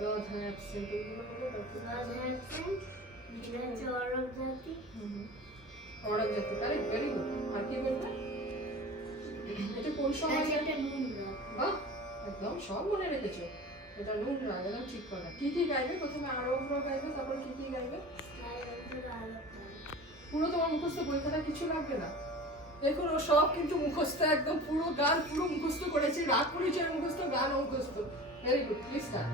গাধা অ্যাবসেন্ট ওগুলো বলে দাও তো। গাধা অ্যাবসেন্ট, যেটা হচ্ছে অরব জাতি। অরব জাতি, কারেক্ট, ভেরি গুড। আর কি বলবে? এটা কোন সময়? একটা নুন রাগ। বাহ, একদম সব মনে রেখেছো। এটা নুন রাগ, একদম ঠিক কথা। কি কি গাইবে? প্রথমে আরব গাইবে, তারপর কি কি গাইবে? পুরো তোমার মুখস্থ বই খাতা কিছু লাগবে না। দেখুন ও সব কিন্তু মুখস্থ, একদম পুরো গান পুরো মুখস্থ করেছে। রাগ পরিচয় মুখস্থ, গান মুখস্থ। Very good, please start.